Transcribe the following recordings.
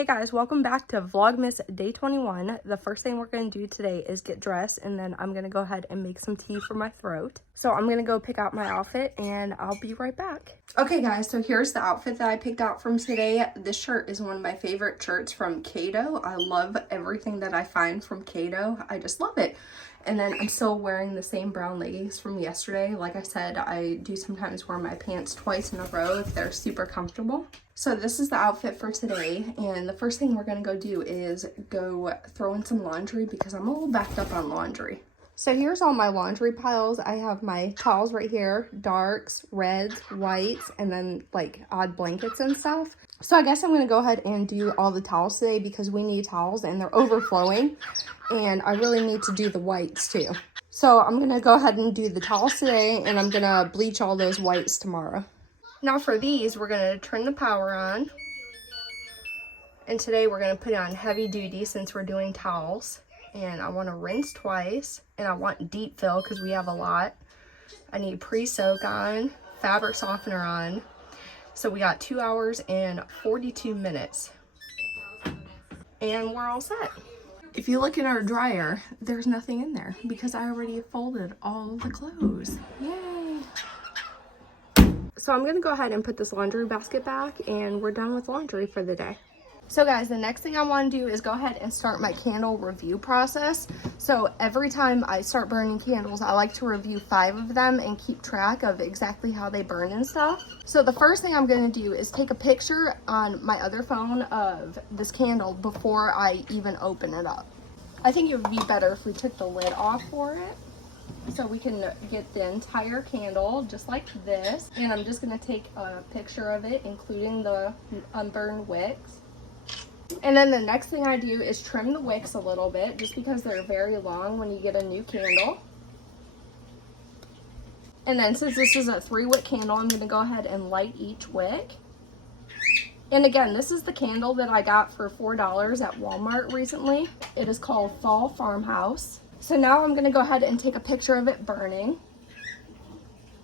Hey guys, welcome back to Vlogmas Day 21. The first thing we're going to do today is get dressed, and then I'm going to go ahead and make some tea for my throat. So I'm going to go pick out my outfit and I'll be right back. Okay guys, so here's the outfit that I picked out from today. This shirt is one of my favorite shirts from Cato. I love everything that I find from Cato. I just love it. And then I'm still wearing the same brown leggings from yesterday. Like I said, I do sometimes wear my pants twice in a row if they're super comfortable. So this is the outfit for today, and the first thing we're gonna go do is go throw in some laundry because I'm a little backed up on laundry. So here's all my laundry piles. I have my towels right here, darks, reds, whites, and then like odd blankets and stuff. So I guess I'm gonna go ahead and do all the towels today because we need towels and they're overflowing, and I really need to do the whites too. So I'm gonna go ahead and do the towels today, and I'm gonna bleach all those whites tomorrow. Now for these, we're going to turn the power on, and today we're going to put it on heavy duty since we're doing towels, and I want to rinse twice, and I want deep fill because we have a lot. I need pre-soak on, fabric softener on, so we got 2 hours and 42 minutes, and we're all set. If you look in our dryer, there's nothing in there because I already folded all the clothes. Yay! So I'm gonna go ahead and put this laundry basket back, and we're done with laundry for the day. So guys, the next thing I want to do is go ahead and start my candle review process. So every time I start burning candles, I like to review 5 of them and keep track of exactly how they burn and stuff. So the first thing I'm going to do is take a picture on my other phone of this candle before I even open it up. I think it would be better if we took the lid off for it, so we can get the entire candle just like this. And I'm just going to take a picture of it, including the unburned wicks. And then the next thing I do is trim the wicks a little bit, just because they're very long when you get a new candle. And then since this is a 3-wick candle, I'm going to go ahead and light each wick. And again, this is the candle that I got for $4 at Walmart recently. It is called Fall Farmhouse. So now I'm going to go ahead and take a picture of it burning.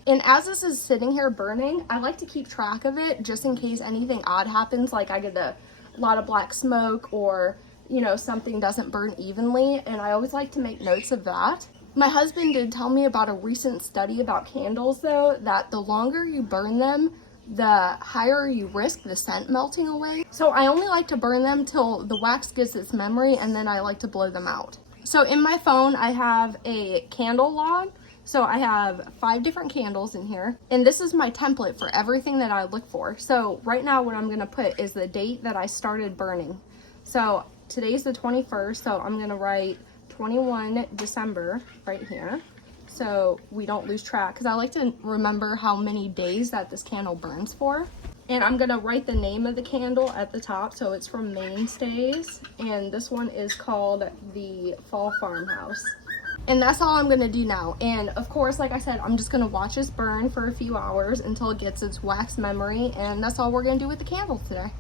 And as this is sitting here burning, I like to keep track of it just in case anything odd happens, like I get a lot of black smoke, or, you know, something doesn't burn evenly, and I always like to make notes of that. My husband did tell me about a recent study about candles, though, that the longer you burn them, the higher you risk the scent melting away. So I only like to burn them till the wax gets its memory, and then I like to blow them out. So in my phone, I have a candle log. So I have 5 different candles in here, and this is my template for everything that I look for. So right now what I'm gonna put is the date that I started burning. So today's the 21st, so I'm gonna write 21 December right here, so we don't lose track, because I like to remember how many days that this candle burns for. And I'm gonna write the name of the candle at the top, so it's from Mainstays, and this one is called the Fall Farmhouse. And that's all I'm gonna do now. And of course, like I said, I'm just gonna watch this burn for a few hours until it gets its wax memory, and that's all we're gonna do with the candles today.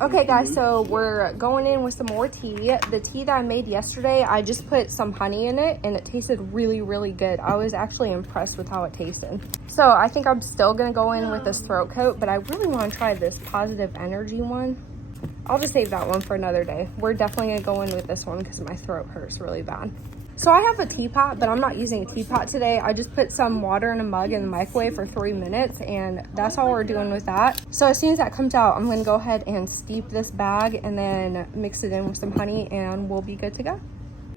Okay guys, so we're going in with some more tea. The tea that I made yesterday, I just put some honey in it, and it tasted really, really good. I was actually impressed with how it tasted. So I think I'm still gonna go in with this throat coat, but I really wanna try this positive energy one. I'll just save that one for another day. We're definitely gonna go in with this one because my throat hurts really bad. So I have a teapot, but I'm not using a teapot today. I just put some water in a mug in the microwave for 3 minutes, and that's all we're doing with that. So as soon as that comes out, I'm gonna go ahead and steep this bag and then mix it in with some honey, and we'll be good to go.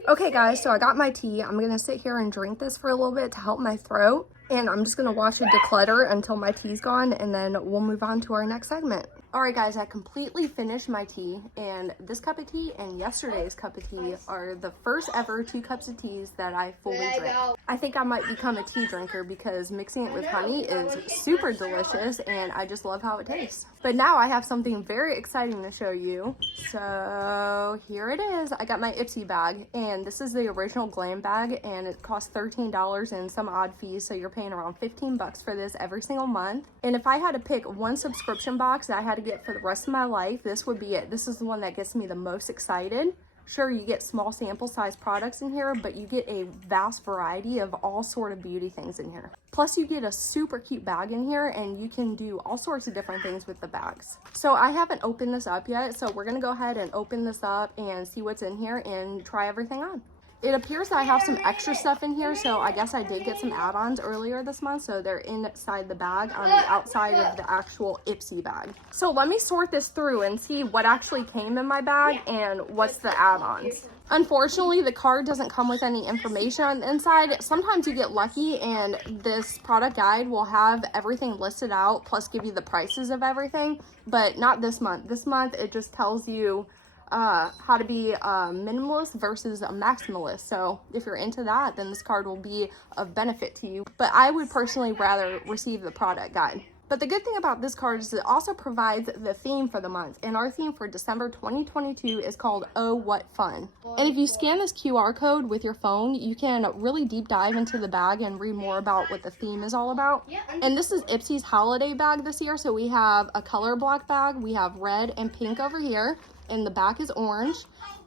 Okay guys, so I got my tea. I'm gonna sit here and drink this for a little bit to help my throat, and I'm just gonna watch it declutter until my tea's gone, and then we'll move on to our next segment. All right guys, I completely finished my tea, and this cup of tea and yesterday's cup of tea are the first ever 2 cups of teas that I fully drank. I think I might become a tea drinker because mixing it with honey is super delicious, and I just love how it tastes. But now I have something very exciting to show you. So here it is. I got my Ipsy bag, and this is the original glam bag, and it costs $13 and some odd fees, so you're paying around 15 bucks for this every single month. And if I had to pick one subscription box that I had to get for the rest of my life, this would be it. This is the one that gets me the most excited. Sure, you get small sample size products in here, but you get a vast variety of all sort of beauty things in here. Plus you get a super cute bag in here, and you can do all sorts of different things with the bags. So I haven't opened this up yet, so we're gonna go ahead and open this up and see what's in here and try everything on. It appears that I have some extra stuff in here, so I guess I did get some add-ons earlier this month, so they're inside the bag on the outside of the actual Ipsy bag. So let me sort this through and see what actually came in my bag and what's the add-ons. Unfortunately, the card doesn't come with any information inside. Sometimes you get lucky and this product guide will have everything listed out, plus give you the prices of everything, but not this month. This month, it just tells you how to be a minimalist versus a maximalist. So if you're into that, then this card will be of benefit to you. But I would personally rather receive the product guide. But the good thing about this card is it also provides the theme for the month. And our theme for December 2022 is called Oh What Fun. And if you scan this QR code with your phone, you can really deep dive into the bag and read more about what the theme is all about. And this is Ipsy's holiday bag this year. So we have a color block bag, we have red and pink over here, and the back is orange.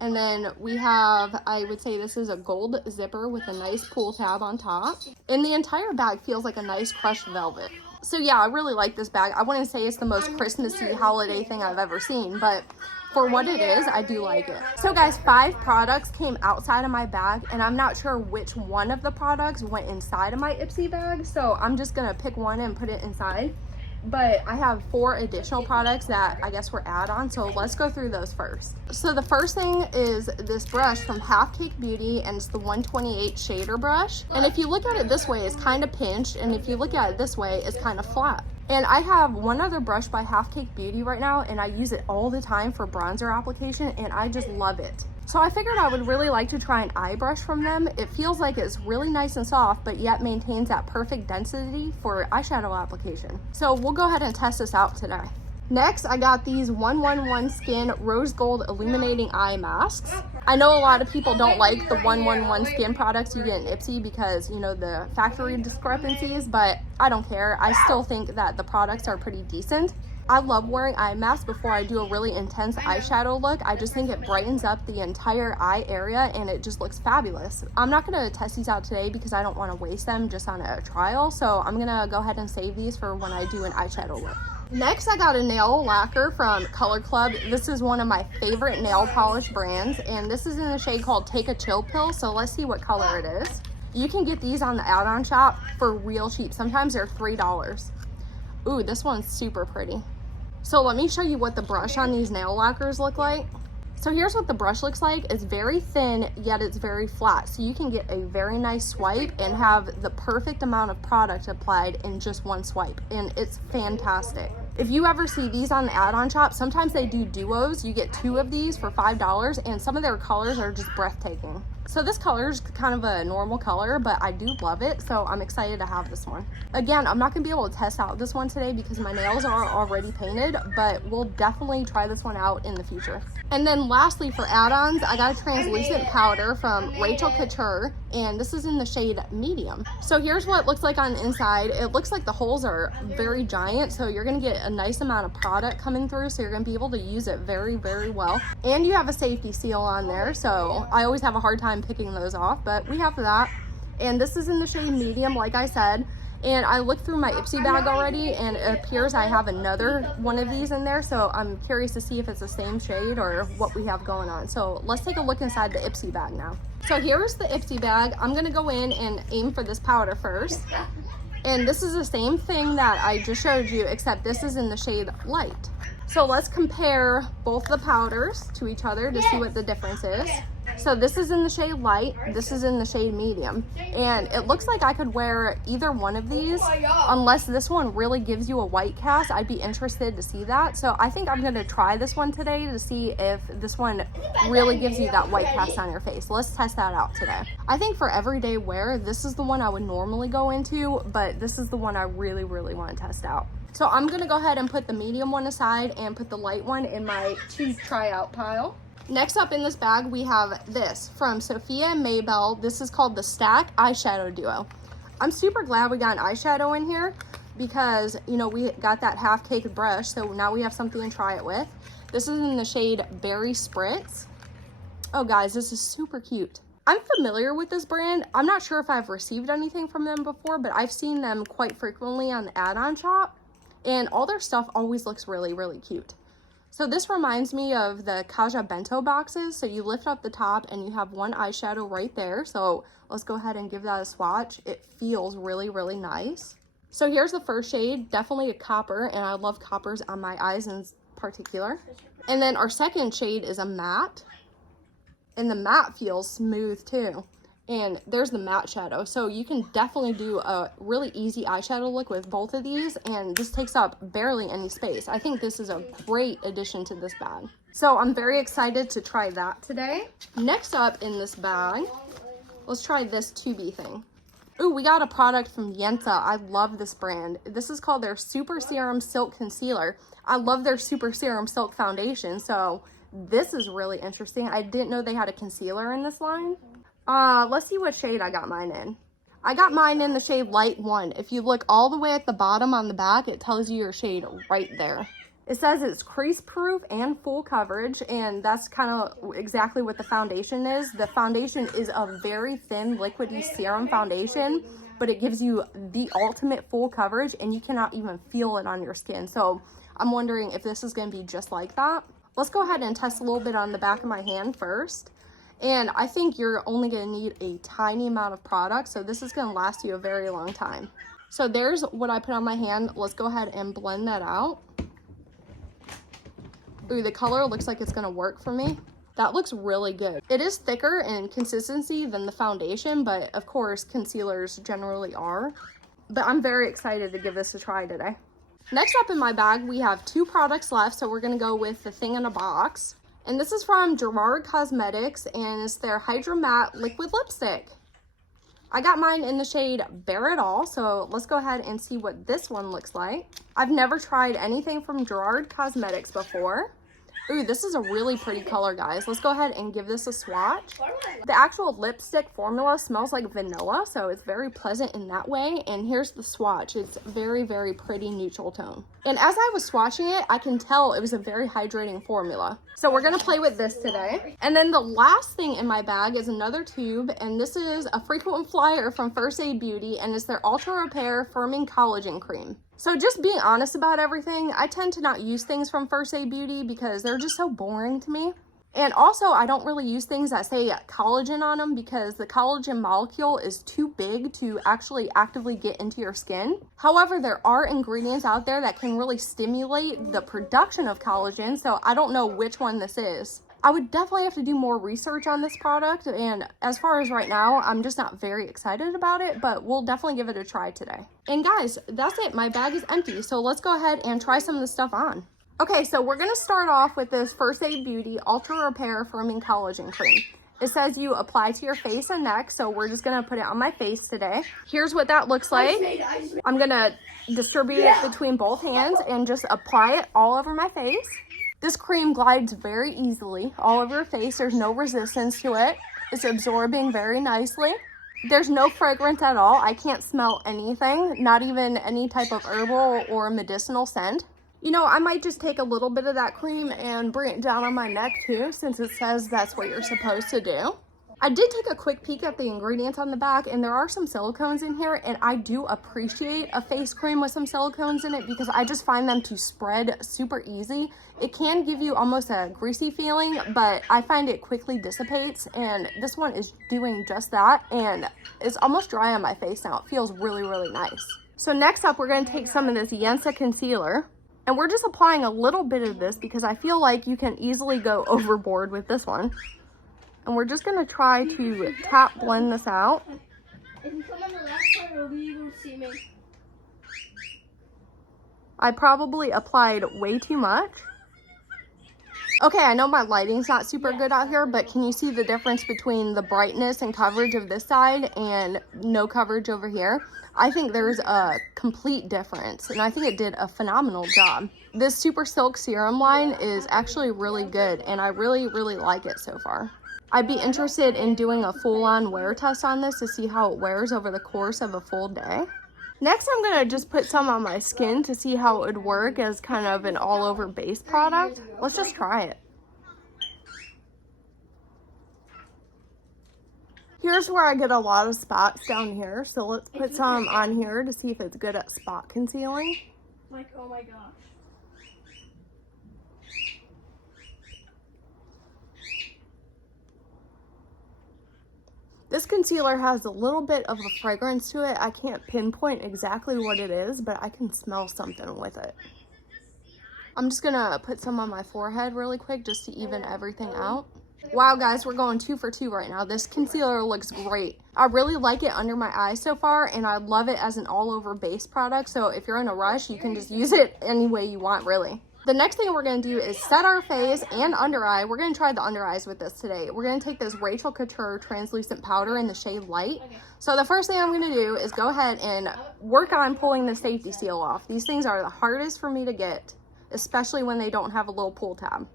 And then we have, I would say this is a gold zipper with a nice pull tab on top. And the entire bag feels like a nice crushed velvet. So yeah, I really like this bag. I wouldn't say it's the most Christmassy holiday thing I've ever seen, but for what it is, I do like it. So guys, 5 products came outside of my bag, and I'm not sure which one of the products went inside of my Ipsy bag, so I'm just gonna pick one and put it inside. But I have 4 additional products that I guess were add-ons, so let's go through those first. So the first thing is this brush from Half Cake Beauty, and it's the 128 shader brush. And if you look at it this way, it's kind of pinched, and if you look at it this way, it's kind of flat. And I have one other brush by Half Cake Beauty right now, and I use it all the time for bronzer application, and I just love it. So I figured I would really like to try an eye brush from them. It feels like it's really nice and soft, but yet maintains that perfect density for eyeshadow application. So we'll go ahead and test this out today. Next, I got these 111 Skin Rose Gold Illuminating Eye Masks. I know a lot of people don't like the 111 Skin products you get in Ipsy because, you know, the factory discrepancies, but I don't care. I still think that the products are pretty decent. I love wearing eye masks before I do a really intense eyeshadow look. I just think it brightens up the entire eye area and it just looks fabulous. I'm not going to test these out today because I don't want to waste them just on a trial. So I'm going to go ahead and save these for when I do an eyeshadow look. Next, I got a nail lacquer from Color Club. This is one of my favorite nail polish brands, and this is in the shade called Take a Chill Pill. So let's see what color it is. You can get these on the add-on shop for real cheap. Sometimes they're $3. Ooh, this one's super pretty. So let me show you what the brush on these nail lacquers look like. So here's what the brush looks like. It's very thin, yet it's very flat. So you can get a very nice swipe and have the perfect amount of product applied in just one swipe. And it's fantastic. If you ever see these on the add-on shop, sometimes they do duos. You get 2 of these for $5, and some of their colors are just breathtaking. So this color is kind of a normal color, but I do love it, so I'm excited to have this one. Again, I'm not gonna be able to test out this one today because my nails are already painted, but we'll definitely try this one out in the future. And then lastly, for add-ons, I got a translucent powder from Rachel Couture, and this is in the shade Medium. So here's what it looks like on the inside. It looks like the holes are very giant, so you're gonna get a nice amount of product coming through, so you're gonna be able to use it very, very well. And you have a safety seal on there, so I always have a hard time picking those off, but we have that. And this is in the shade Medium, like I said. And I looked through my Ipsy bag already, and it appears I have another one of these in there, so I'm curious to see if it's the same shade or what we have going on. So let's take a look inside the Ipsy bag now. So here's the Ipsy bag. I'm gonna go in and aim for this powder first. And this is the same thing that I just showed you, except this is in the shade Light. So let's compare both the powders to each other to see what the difference is. So this is in the shade Light, this is in the shade Medium, and it looks like I could wear either one of these unless this one really gives you a white cast. I'd be interested to see that. So I think I'm going to try this one today to see if this one really gives you that white cast on your face. Let's test that out today. I think for everyday wear, this is the one I would normally go into, but this is the one I really, really want to test out. So I'm going to go ahead and put the medium one aside and put the light one in my to try out pile. Next up in this bag, we have this from Sophia and Maybell. This is called the Stack Eyeshadow Duo. I'm super glad we got an eyeshadow in here because, you know, we got that half cake brush, so now we have something to try it with. This is in the shade Berry Spritz. Oh guys, this is super cute. I'm familiar with this brand. I'm not sure if I've received anything from them before, but I've seen them quite frequently on the add-on shop, and all their stuff always looks really, really cute. So this reminds me of the Kaja bento boxes. So you lift up the top and you have one eyeshadow right there. So let's go ahead and give that a swatch. It feels really, really nice. So here's the first shade, definitely a copper, and I love coppers on my eyes in particular. And then our second shade is a matte. And the matte feels smooth too. And there's the matte shadow. So you can definitely do a really easy eyeshadow look with both of these. And this takes up barely any space. I think this is a great addition to this bag. So I'm very excited to try that today. Next up in this bag, let's try this 2B thing. Ooh, we got a product from Yenta. I love this brand. This is called their Super Serum Silk Concealer. I love their Super Serum Silk Foundation. So this is really interesting. I didn't know they had a concealer in this line. Let's see what shade I got mine in. I got mine in the shade Light 1. If you look all the way at the bottom on the back, it tells you your shade right there. It says it's crease proof and full coverage, and that's kind of exactly what the foundation is. The foundation is a very thin liquidy serum foundation, but it gives you the ultimate full coverage, and you cannot even feel it on your skin. So I'm wondering if this is going to be just like that. Let's go ahead and test a little bit on the back of my hand first. And I think you're only going to need a tiny amount of product, so this is going to last you a very long time. So there's what I put on my hand. Let's go ahead and blend that out. Ooh, the color looks like it's going to work for me. That looks really good. It is thicker in consistency than the foundation, but of course concealers generally are. But I'm very excited to give this a try today. Next up in my bag, we have 2 products left, so we're going to go with the thing in a box. And this is from Gerard Cosmetics, and it's their Hydra Matte Liquid Lipstick. I got mine in the shade Bare It All, so let's go ahead and see what this one looks like. I've never tried anything from Gerard Cosmetics before. Ooh, this is a really pretty color, guys. Let's go ahead and give this a swatch. The actual lipstick formula smells like vanilla, so it's very pleasant in that way. And here's the swatch. It's very, very pretty neutral tone. And as I was swatching it, I can tell it was a very hydrating formula. So we're going to play with this today. And then the last thing in my bag is another tube, and this is a frequent flyer from First Aid Beauty, and it's their Ultra Repair Firming Collagen Cream. So just being honest about everything, I tend to not use things from First Aid Beauty because they're just so boring to me. And also, I don't really use things that say collagen on them because the collagen molecule is too big to actually actively get into your skin. However, there are ingredients out there that can really stimulate the production of collagen, so I don't know which one this is. I would definitely have to do more research on this product, and as far as right now, I'm just not very excited about it, but we'll definitely give it a try today. And guys, that's it. My bag is empty, so let's go ahead and try some of the stuff on. Okay, so we're going to start off with this First Aid Beauty Ultra Repair Firming Collagen Cream. It says you apply to your face and neck, so we're just going to put it on my face today. Here's what that looks like. I'm going to distribute it between both hands and just apply it all over my face. This cream glides very easily all over your face. There's no resistance to it. It's absorbing very nicely. There's no fragrance at all. I can't smell anything, not even any type of herbal or medicinal scent. You know, I might just take a little bit of that cream and bring it down on my neck too, since it says that's what you're supposed to do. I did take a quick peek at the ingredients on the back, and there are some silicones in here, and I do appreciate a face cream with some silicones in it because I just find them to spread super easy. It can give you almost a greasy feeling, but I find it quickly dissipates, and this one is doing just that, and it's almost dry on my face now. It feels really, really nice. So next up, we're going to take some of this Yenta concealer, and we're just applying a little bit of this because I feel like you can easily go overboard with this one. And we're just going to try to tap blend this out. If you come on the left part, you'll be able to see me. I probably applied way too much. Okay, I know my lighting's not super good out here, but can you see the difference between the brightness and coverage of this side and no coverage over here? I think there's a complete difference, and I think it did a phenomenal job. This Super Silk Serum line is actually really good, and I really, really like it so far. I'd be interested in doing a full-on wear test on this to see how it wears over the course of a full day. Next, I'm going to just put some on my skin to see how it would work as kind of an all-over base product. Let's just try it. Here's where I get a lot of spots down here. So let's put some on here to see if it's good at spot concealing. Like, oh my gosh. This concealer has a little bit of a fragrance to it. I can't pinpoint exactly what it is, but I can smell something with it. I'm just gonna put some on my forehead really quick just to even everything out. Wow, guys, we're going 2 for 2 right now. This concealer looks great. I really like it under my eyes so far, and I love it as an all-over base product. So if you're in a rush, you can just use it any way you want, really. The next thing we're going to do is set our face and under eye. We're going to try the under eyes with this today. We're going to take this Rachel Couture translucent powder in the shade Light. So the first thing I'm going to do is go ahead and work on pulling the safety seal off. These things are the hardest for me to get, especially when they don't have a little pull tab.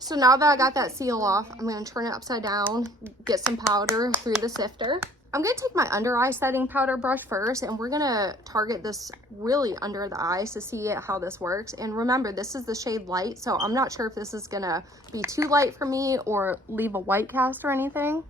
So now that I got that seal off, I'm going to turn it upside down, get some powder through the sifter. I'm going to take my under eye setting powder brush first, and we're going to target this really under the eyes to see how this works. And remember, this is the shade Light, so I'm not sure if this is going to be too light for me or leave a white cast or anything.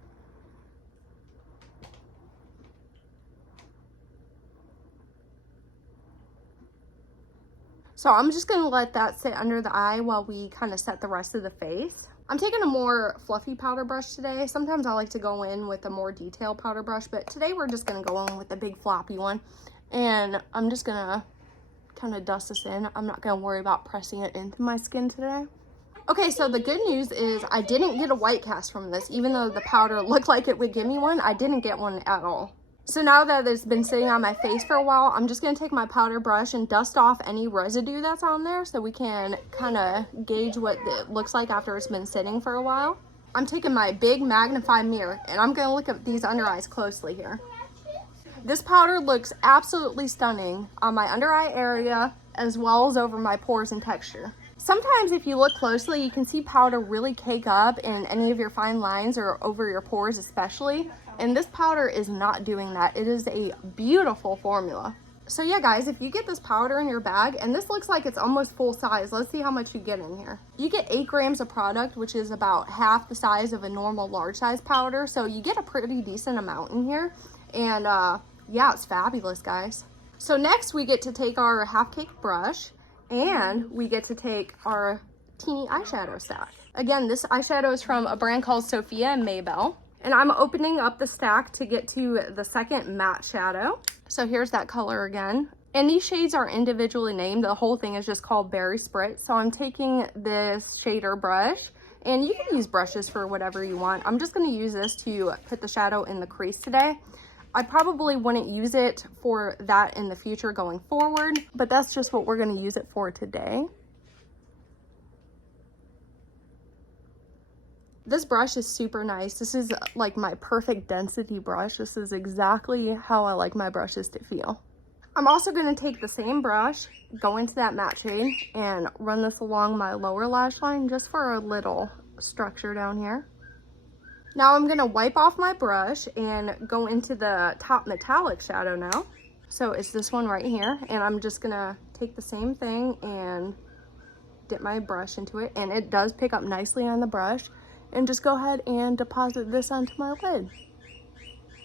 So I'm just going to let that sit under the eye while we kind of set the rest of the face. I'm taking a more fluffy powder brush today. Sometimes I like to go in with a more detailed powder brush, but today we're just going to go in with the big floppy one. And I'm just going to kind of dust this in. I'm not going to worry about pressing it into my skin today. Okay, so the good news is I didn't get a white cast from this. Even though the powder looked like it would give me one, I didn't get one at all. So now that it's been sitting on my face for a while, I'm just going to take my powder brush and dust off any residue that's on there so we can kind of gauge what it looks like after it's been sitting for a while. I'm taking my big magnifying mirror and I'm going to look at these under eyes closely here. This powder looks absolutely stunning on my under eye area as well as over my pores and texture. Sometimes if you look closely, you can see powder really cake up in any of your fine lines or over your pores especially. And this powder is not doing that. It is a beautiful formula. So yeah, guys, if you get this powder in your bag, and this looks like it's almost full size. Let's see how much you get in here. You get 8 grams of product, which is about half the size of a normal large size powder. So you get a pretty decent amount in here. And yeah, it's fabulous, guys. So next we get to take our half cake brush and we get to take our teeny eyeshadow stack. Again, this eyeshadow is from a brand called Sophia and Maybell. And I'm opening up the stack to get to the second matte shadow. So here's that color again. And these shades are individually named. The whole thing is just called Berry Spritz. So I'm taking this shader brush, and you can use brushes for whatever you want. I'm just going to use this to put the shadow in the crease today. I probably wouldn't use it for that in the future going forward, but that's just what we're going to use it for today. This brush is super nice. This is like my perfect density brush. This is exactly how I like my brushes to feel. I'm also going to take the same brush, go into that matte shade, and run this along my lower lash line just for a little structure down here. Now I'm going to wipe off my brush and go into the top metallic shadow now. So it's this one right here, and I'm just going to take the same thing and dip my brush into it, and it does pick up nicely on the brush. And just go ahead and deposit this onto my lid.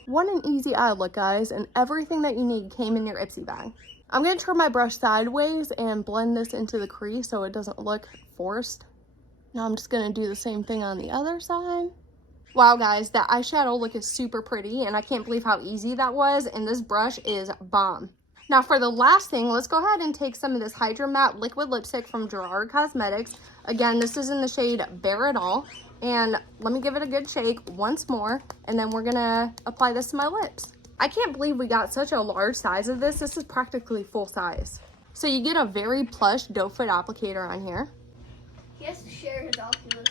What an easy eye look, guys, and everything that you need came in your Ipsy bag. I'm going to turn my brush sideways and blend this into the crease so it doesn't look forced. Now I'm just going to do the same thing on the other side. Wow, guys, that eyeshadow look is super pretty, and I can't believe how easy that was, and this brush is bomb. Now for the last thing, let's go ahead and take some of this Hydra Matte liquid lipstick from Gerard Cosmetics. Again, this is in the shade Bare It All. And let me give it a good shake once more, and then we're gonna apply this to my lips. I can't believe we got such a large size of this. This is practically full size. So you get a very plush doe foot applicator on here. He has to share his Oculus.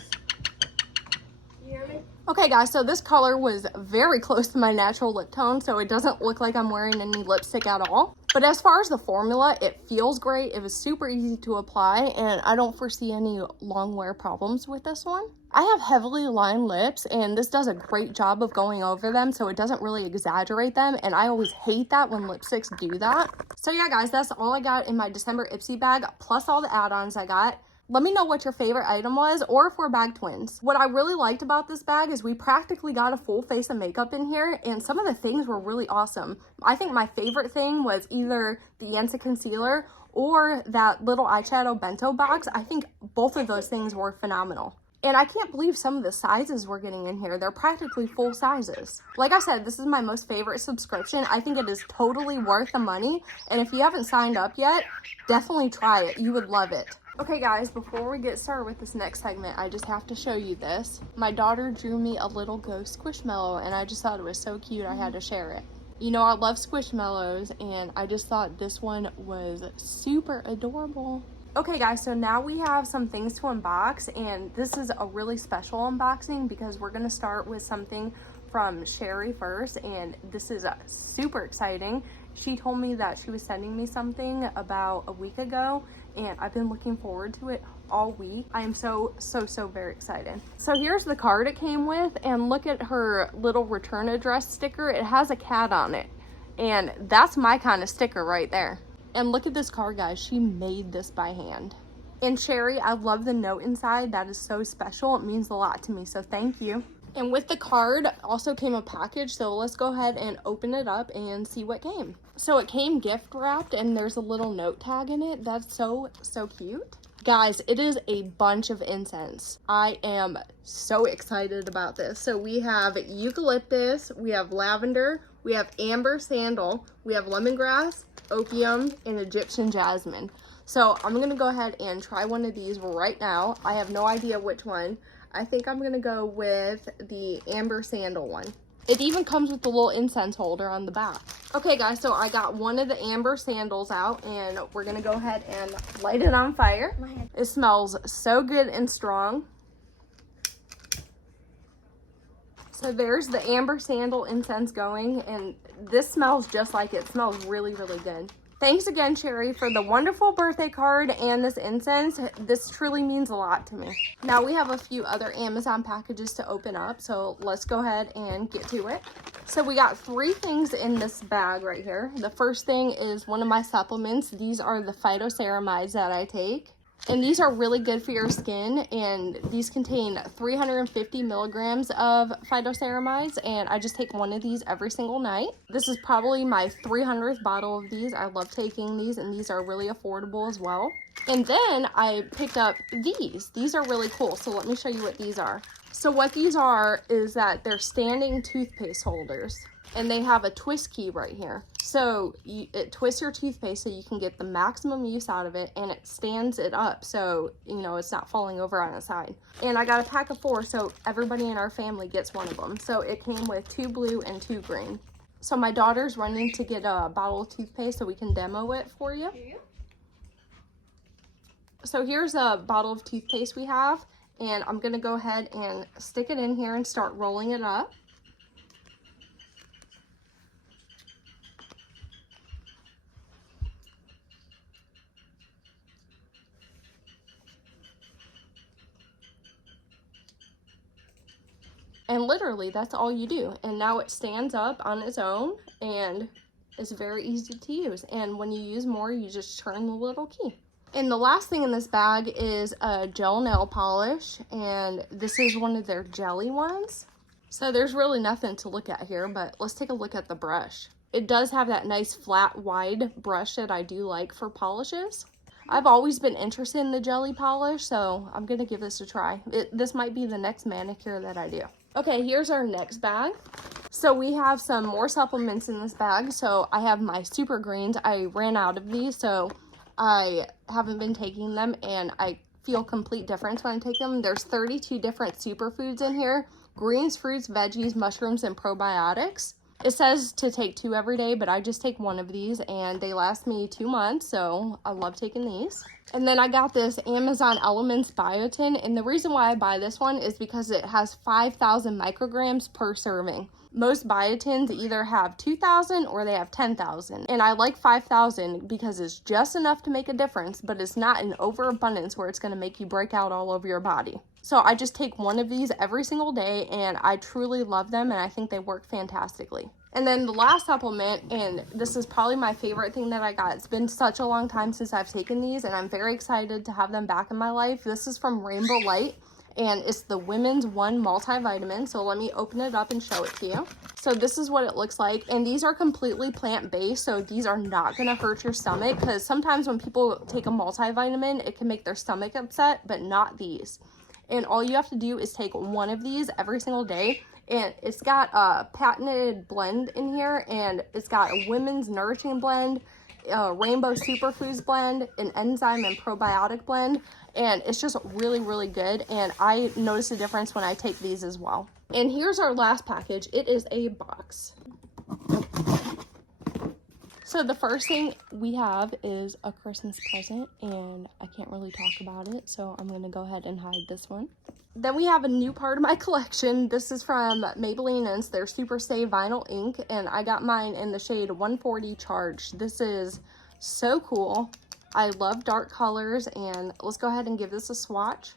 You hear me? Okay, guys, so this color was very close to my natural lip tone, so it doesn't look like I'm wearing any lipstick at all. But as far as the formula, it feels great. It was super easy to apply, and I don't foresee any long wear problems with this one. I have heavily lined lips, and this does a great job of going over them, so it doesn't really exaggerate them, and I always hate that when lipsticks do that. So yeah, guys, that's all I got in my December Ipsy bag, plus all the add-ons I got. Let me know what your favorite item was, or if we're bag twins. What I really liked about this bag is we practically got a full face of makeup in here, and some of the things were really awesome. I think my favorite thing was either the Yensa concealer or that little eyeshadow bento box. I think both of those things were phenomenal. And I can't believe some of the sizes we're getting in here. They're practically full sizes. Like I said, this is my most favorite subscription. I think it is totally worth the money. And if you haven't signed up yet, definitely try it. You would love it. Okay guys, before we get started with this next segment, I just have to show you this. My daughter drew me a little ghost squishmallow, and I just thought it was so cute I had to share it. You know, I love squishmallows, and I just thought this one was super adorable. Okay guys, so now we have some things to unbox, and this is a really special unboxing because we're gonna start with something from Sherry first, and this is super exciting. She told me that she was sending me something about a week ago, and I've been looking forward to it all week. I am so very excited. So here's the card it came with, and look at her little return address sticker. It has a cat on it, and that's my kind of sticker right there. And look at this card, guys. She made this by hand. And Sherry, I love the note inside. That is so special. It means a lot to me, so thank you. And with the card also came a package, so let's go ahead and open it up and see what came. So it came gift wrapped, and there's a little note tag in it. That's so cute. Guys, it is a bunch of incense. I am so excited about this. So we have eucalyptus, we have lavender, we have amber sandal, we have lemongrass, opium, and Egyptian jasmine. So I'm gonna go ahead and try one of these right now. I have no idea which one. I think I'm gonna go with the amber sandal one. It even comes with the little incense holder on the back. Okay guys, so I got one of the amber sandals out, and we're gonna go ahead and light it on fire. It smells so good and strong. So there's the amber sandal incense going, and this smells just like it. It smells really good. Thanks again, Sherry, for the wonderful birthday card and this incense. This truly means a lot to me. Now we have a few other Amazon packages to open up, so let's go ahead and get to it. So we got 3 things in this bag right here. The first thing is one of my supplements. These are the phytoceramides that I take. And these are really good for your skin, and these contain 350 milligrams of phytoceramides, and I just take one of these every single night. This is probably my 300th bottle of these. I love taking these, and these are really affordable as well. And then I picked up these. These are really cool, so let me show you what these are. So what these are is that they're standing toothpaste holders, and they have a twist key right here. So it twists your toothpaste so you can get the maximum use out of it, and it stands it up so, you know, it's not falling over on its side. And I got a pack of 4, so everybody in our family gets one of them. So it came with 2 blue and 2 green. So my daughter's running to get a bottle of toothpaste so we can demo it for you. So here's a bottle of toothpaste we have, and I'm gonna go ahead and stick it in here and start rolling it up. And literally, that's all you do. And now it stands up on its own, and it's very easy to use. And when you use more, you just turn the little key. And the last thing in this bag is a gel nail polish, and this is one of their jelly ones. So there's really nothing to look at here, but let's take a look at the brush. It does have that nice flat, wide brush that I do like for polishes. I've always been interested in the jelly polish, so I'm gonna give this a try. This might be the next manicure that I do. Okay, here's our next bag. So we have some more supplements in this bag. So I have my super greens. I ran out of these, so I haven't been taking them, and I feel complete difference when I take them. There's 32 different superfoods in here: greens, fruits, veggies, mushrooms, and probiotics. It says to take 2 every day, but I just take 1 of these, and they last me 2 months, so I love taking these. And then I got this Amazon Elements Biotin, and the reason why I buy this one is because it has 5,000 micrograms per serving. Most biotins either have 2,000 or they have 10,000, and I like 5,000 because it's just enough to make a difference, but it's not an overabundance where it's going to make you break out all over your body. So I just take 1 of these every single day, and I truly love them, and I think they work fantastically. And then the last supplement, and this is probably my favorite thing that I got. It's been such a long time since I've taken these, and I'm very excited to have them back in my life. This is from Rainbow Light, and it's the Women's One multivitamin. So let me open it up and show it to you. So this is what it looks like, and these are completely plant-based, so these are not going to hurt your stomach, because sometimes when people take a multivitamin, it can make their stomach upset, but not these. And all you have to do is take one of these every single day. And it's got a patented blend in here, and it's got a women's nourishing blend, a rainbow superfoods blend, an enzyme and probiotic blend, and it's just really, really good. And I notice a difference when I take these as well. And here's our last package. It is a box. So the first thing we have is a Christmas present, and I can't really talk about it, so I'm going to go ahead and hide this one. Then we have a new part of my collection. This is from Maybelline, and it's their Super Stay Vinyl Ink, and I got mine in the shade 140 Charge. This is so cool. I love dark colors, and let's go ahead and give this a swatch.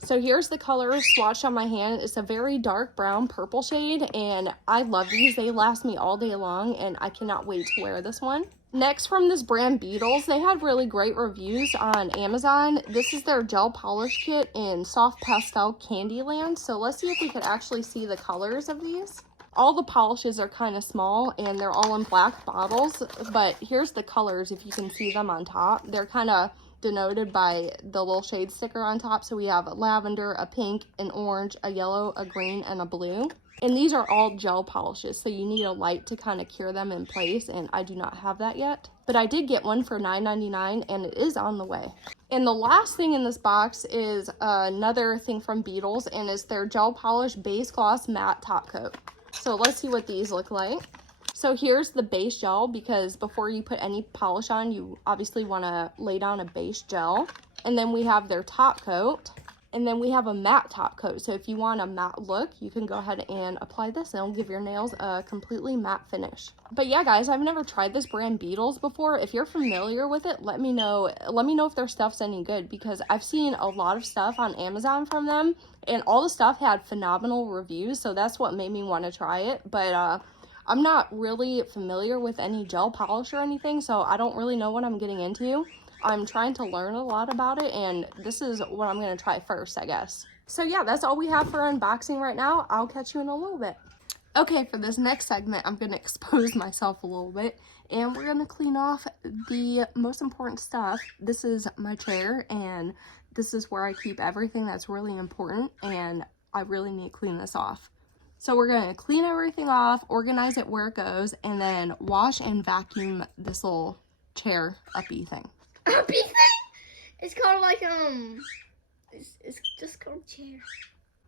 So here's the color swatched on my hand. It's a very dark brown purple shade, and I love these. They last me all day long, and I cannot wait to wear this one. Next, from this brand Beetles, they had really great reviews on Amazon. This is their gel polish kit in soft pastel Candyland. So let's see if we could actually see the colors of these. All the polishes are kind of small, and they're all in black bottles, but here's the colors if you can see them on top. They're kind of denoted by the little shade sticker on top. So we have a lavender, a pink, an orange, a yellow, a green, and a blue. And these are all gel polishes, so you need a light to kind of cure them in place, and I do not have that yet. But I did get one for $9.99, and it is on the way. And the last thing in this box is another thing from Beetles, and it's their gel polish base gloss matte top coat. So let's see what these look like. So here's the base gel, because before you put any polish on, you obviously want to lay down a base gel. And then we have their top coat. And then we have a matte top coat. So if you want a matte look, you can go ahead and apply this, and it'll give your nails a completely matte finish. But yeah, guys, I've never tried this brand Beetles before. If you're familiar with it, let me know. Let me know if their stuff's any good, because I've seen a lot of stuff on Amazon from them, and all the stuff had phenomenal reviews. So that's what made me want to try it. But I'm not really familiar with any gel polish or anything, so I don't really know what I'm getting into. I'm trying to learn a lot about it, and this is what I'm going to try first, I guess. So yeah, that's all we have for unboxing right now. I'll catch you in a little bit. Okay, for this next segment, I'm going to expose myself a little bit, and we're going to clean off the most important stuff. This is my chair, and this is where I keep everything that's really important, and I really need to clean this off. So we're going to clean everything off, organize it where it goes, and then wash and vacuum this little chair uppy thing. Uppy thing? It's called like, it's just called chair.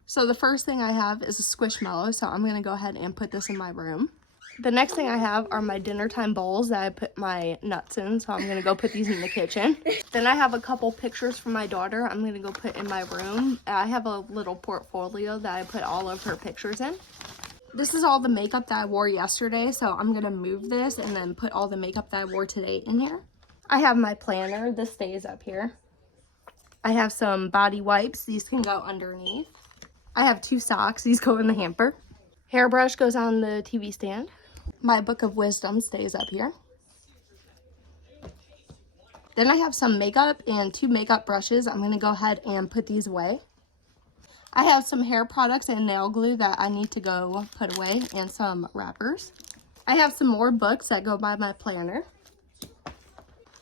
So the first thing I have is a Squishmallow, so I'm going to go ahead and put this in my room. The next thing I have are my dinner time bowls that I put my nuts in, so I'm going to go put these in the kitchen. Then I have a couple pictures from my daughter I'm going to go put in my room. I have a little portfolio that I put all of her pictures in. This is all the makeup that I wore yesterday, so I'm going to move this and then put all the makeup that I wore today in here. I have my planner. This stays up here. I have some body wipes. These can go underneath. I have 2 socks. These go in the hamper. Hairbrush goes on the TV stand. My book of wisdom stays up here. Then I have some makeup and 2 makeup brushes. I'm going to go ahead and put these away. I have some hair products and nail glue that I need to go put away, and some wrappers. I have some more books that go by my planner.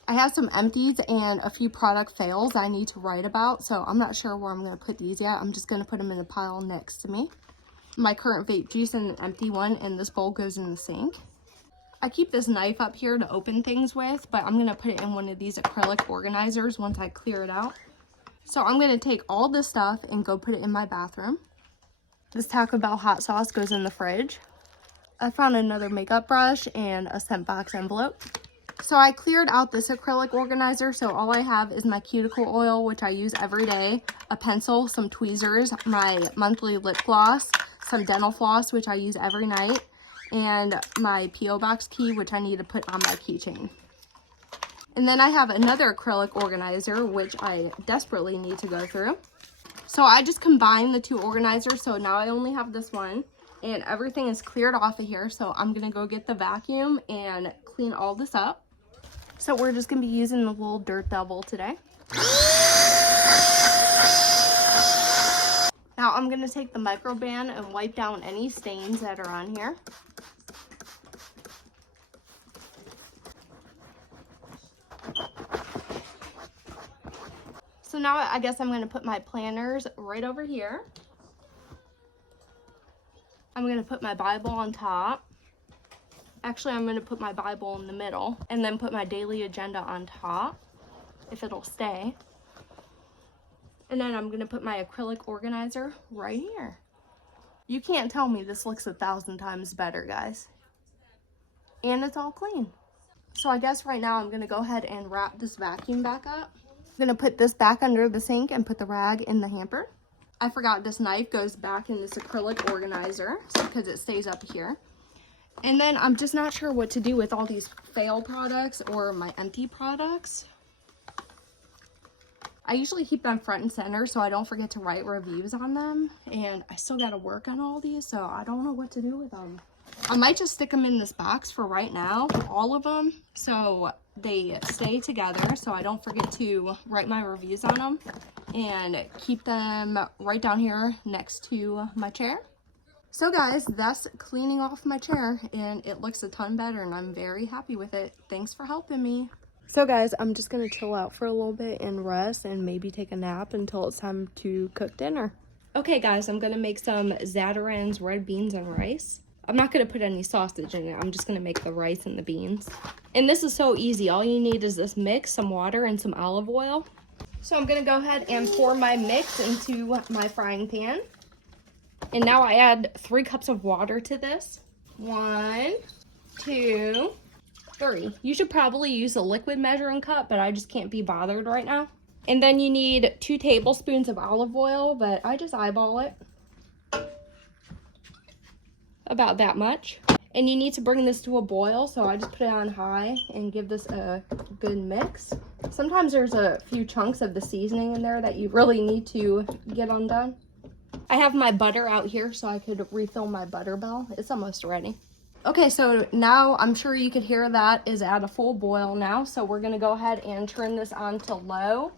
I have some empties and a few product fails I need to write about, so I'm not sure where I'm going to put these yet. I'm just going to put them in a pile next to me. My current vape juice in an empty one, and this bowl goes in the sink. I keep this knife up here to open things with, but I'm going to put it in one of these acrylic organizers once I clear it out. So I'm going to take all this stuff and go put it in my bathroom. This Taco Bell hot sauce goes in the fridge. I found another makeup brush and a scent box envelope. So I cleared out this acrylic organizer, so all I have is my cuticle oil, which I use every day, a pencil, some tweezers, my monthly lip gloss, some dental floss, which I use every night, and my P.O. Box key, which I need to put on my keychain. And then I have another acrylic organizer, which I desperately need to go through. So I just combined the 2 organizers, so now I only have this one. and everything is cleared off of here. So I'm gonna go get the vacuum and clean all this up. So we're just gonna be using the little dirt devil today. Now I'm gonna take the microban and wipe down any stains that are on here. So now I guess I'm gonna put my planners right over here. I'm gonna put my Bible on top. Actually, I'm gonna put my Bible in the middle and then put my daily agenda on top, if it'll stay. And then I'm gonna put my acrylic organizer right here. You can't tell me this looks 1,000 times better, guys. And it's all clean. So I guess right now I'm gonna go ahead and wrap this vacuum back up. I'm gonna put this back under the sink and put the rag in the hamper. I forgot this knife goes back in this acrylic organizer because it stays up here. And then I'm just not sure what to do with all these fail products or my empty products. I usually keep them front and center so I don't forget to write reviews on them. And I still gotta work on all these, so I don't know what to do with them. I might just stick them in this box for right now, all of them, so they stay together so I don't forget to write my reviews on them. And keep them right down here next to my chair. So guys, that's cleaning off my chair and it looks a ton better and I'm very happy with it. Thanks for helping me. So guys, I'm just gonna chill out for a little bit and rest and maybe take a nap until it's time to cook dinner. Okay guys, I'm gonna make some Zatarain's red beans and rice. I'm not gonna put any sausage in it. I'm just gonna make the rice and the beans. And this is so easy. All you need is this mix, some water, and some olive oil. So I'm gonna go ahead and pour my mix into my frying pan. And now I add 3 cups of water to this. 1, 2, 3. You should probably use a liquid measuring cup, but I just can't be bothered right now. And then you need 2 tablespoons of olive oil, but I just eyeball it. About that much. And you need to bring this to a boil, so I just put it on high and give this a good mix. Sometimes there's a few chunks of the seasoning in there that you really need to get undone. I have my butter out here so I could refill my butter bell. It's almost ready. Okay, so now I'm sure you could hear that is at a full boil now. So we're gonna go ahead and turn this on to low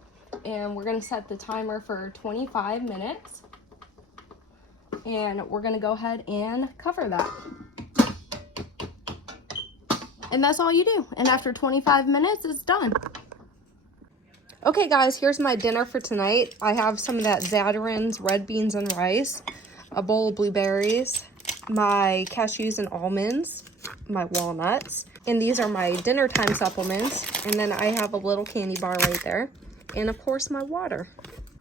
and we're gonna set the timer for 25 minutes. And we're gonna go ahead and cover that. And that's all you do. And after 25 minutes, it's done. Okay guys, here's my dinner for tonight. I have some of that Zatarain's red beans and rice, a bowl of blueberries, my cashews and almonds, my walnuts, and these are my dinner time supplements. And then I have a little candy bar right there. And of course my water.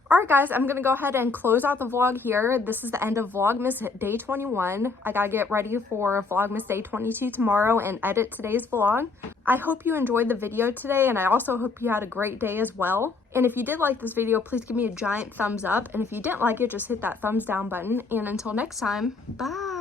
Alright guys, I'm going to go ahead and close out the vlog here. This is the end of Vlogmas Day 21. I gotta get ready for Vlogmas Day 22 tomorrow and edit today's vlog. I hope you enjoyed the video today and I also hope you had a great day as well. And if you did like this video, please give me a giant thumbs up. And if you didn't like it, just hit that thumbs down button. And until next time, bye!